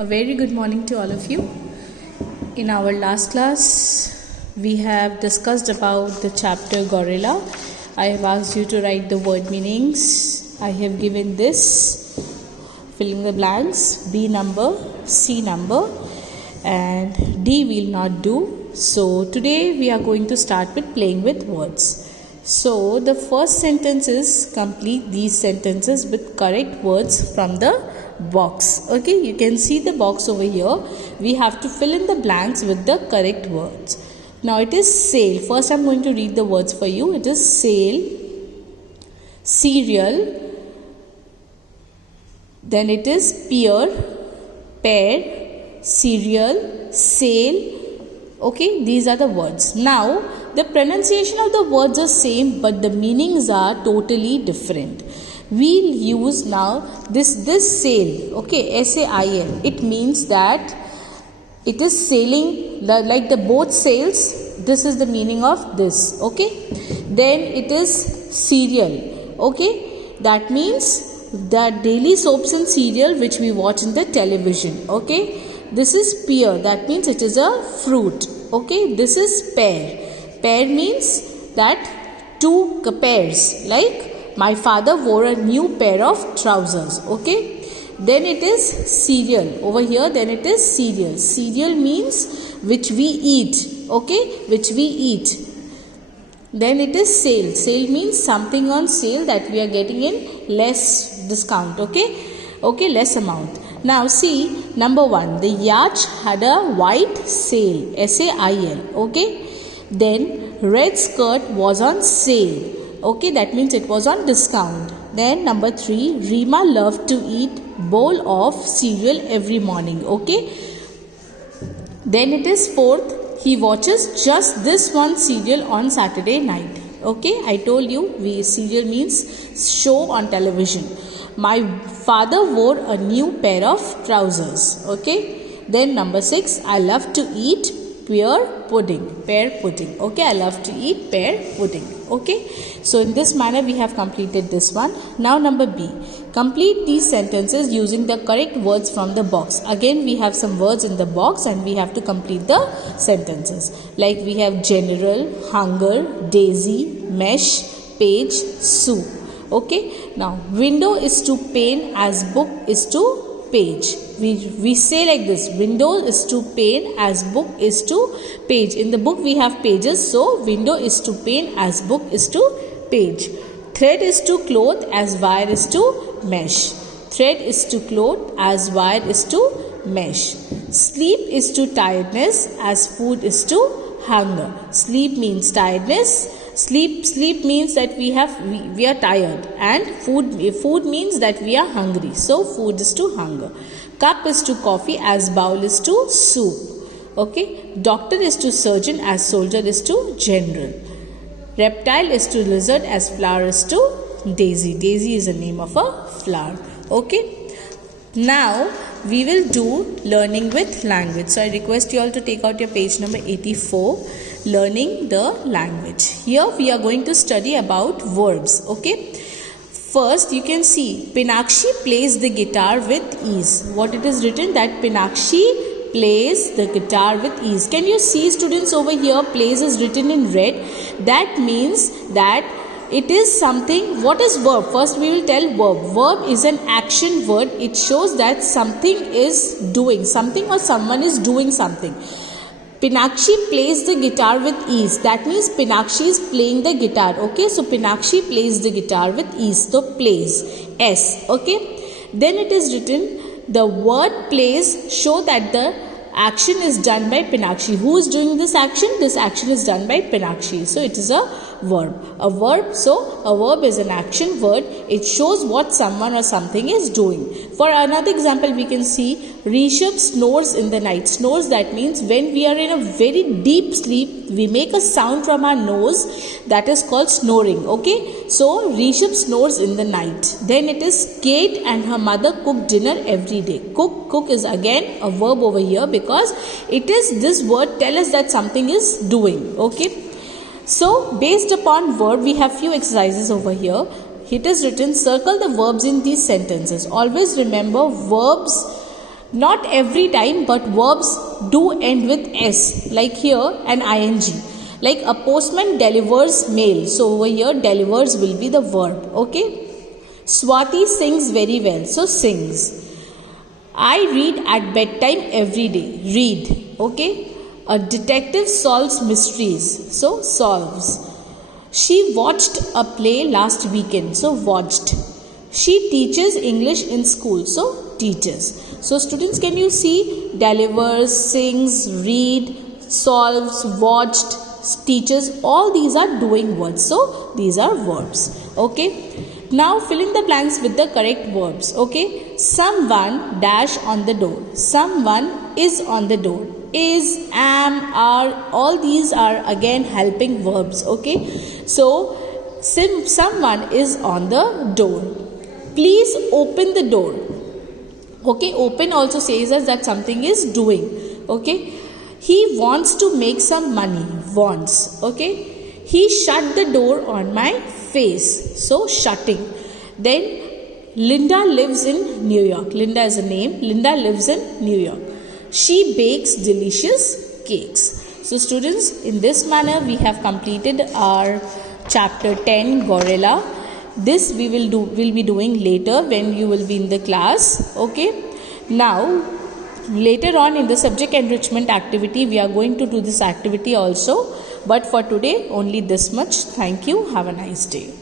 A very good morning to all of you. In our last class, we have discussed about the chapter Gorilla. I have asked you to write the word meanings. I have given this, filling the blanks, B number, C number, and D will not do. So today we are going to start with playing with words. So the first sentence is complete these sentences with correct words from the box. Okay, you can see the box over here. We have to fill in the blanks with the correct words. Now it is sail. First I am going to read the words for you. It is sail, cereal, then it is pear, cereal, sail. Okay, these are the words. Now the pronunciation of the words are same, but the meanings are totally different. We'll use now this sail. Okay, S-A-I-L. It means that it is sailing like the boat sails. This is the meaning of this. Okay, then it is cereal. Okay, that means the daily soaps and cereal which we watch in the television. Okay, this is pear. That means it is a fruit. Okay, this is pear. Pear means that two pairs, like my father wore a new pair of trousers. Okay, then it is cereal over here. Then it is cereal. Cereal means which we eat. Okay, which we eat. Then it is sale. Sale means something on sale that we are getting in less discount. Okay, less amount. Now see number 1. The yacht had a white sail. S-A-I-L. Okay. Then red skirt was on sale. Okay, that means it was on discount. Then number 3. Rima loved to eat bowl of cereal every morning. Okay. Then it is 4th. He watches just this one serial on Saturday night. Okay, I told you serial means show on television. My father wore a new pair of trousers. Okay. Then number 6. I love to eat pear pudding. Okay, I love to eat pear pudding. Okay, so in this manner we have completed this one. Now number B. Complete these sentences using the correct words from the box. Again we have some words in the box and we have to complete the sentences. Like we have general, hunger, daisy, mesh, page, soup. Okay, now window is to pane as book is to page. We say like this: window is to pane as book is to page. In the book we have pages, so window is to pane as book is to page. Thread is to cloth as wire is to mesh. Thread is to cloth as wire is to mesh. Sleep is to tiredness as food is to hunger. Sleep means tiredness. Sleep means that we are tired, and food means that we are hungry. So food is to hunger. Cup is to coffee as bowl is to soup. Okay. Doctor is to surgeon as soldier is to general. Reptile is to lizard as flower is to daisy. Daisy is the name of a flower. Okay. Now we will do learning with language. So I request you all to take out your page number 84. Learning the language. Here we are going to study about verbs. Okay. First you can see Pinakshi plays the guitar with ease. What it is written that Pinakshi plays the guitar with ease. Can you see students over here? Plays is written in red. That means that it is something. What is verb? First we will tell verb. Verb is an action word. It shows that something is doing something or someone is doing something. Pinakshi plays the guitar with ease. That means Pinakshi is playing the guitar. Okay, so Pinakshi plays the guitar with ease. So plays, S. Okay. Then it is written the word plays show that the action is done by Pinakshi. Who is doing this action? This action is done by Pinakshi. So it is a verb. A verb. So a verb is an action word. It shows what someone or something is doing. For another example, we can see Rishabh snores in the night. Snores, that means when we are in a very deep sleep, we make a sound from our nose, that is called snoring. Okay, so Rishabh snores in the night. Then it is Kate and her mother cook dinner every day. Cook is again a verb over here because it is this word tell us that something is doing. Okay, so based upon verb we have few exercises over here. It is written circle the verbs in these sentences. Always remember verbs Not every time, but verbs do end with S, like here an ing. Like a postman delivers mail. So over here delivers will be the verb. Okay. Swati sings very well. So sings. I read at bedtime every day. Read. Okay. A detective solves mysteries. So solves. She watched a play last weekend. So watched. She teaches English in school. So teaches. So students, can you see delivers, sings, read, solves, watched, teaches, all these are doing words. So these are verbs. Okay. Now fill in the blanks with the correct verbs. Okay. Someone dash on the door. Someone is on the door. Is, am, are, all these are again helping verbs. Okay. So someone is on the door. Please open the door. Okay, open also says us that something is doing. Okay, he wants to make some money. Wants. Okay, he shut the door on my face. So shutting. Then Linda lives in New York. Linda is a name. Linda lives in New York. She bakes delicious cakes. So students, in this manner we have completed our chapter 10 Gorilla. This we will be doing later when you will be in the class. Okay. Now later on in the subject enrichment activity we are going to do this activity also. But for today only this much. Thank you. Have a nice day.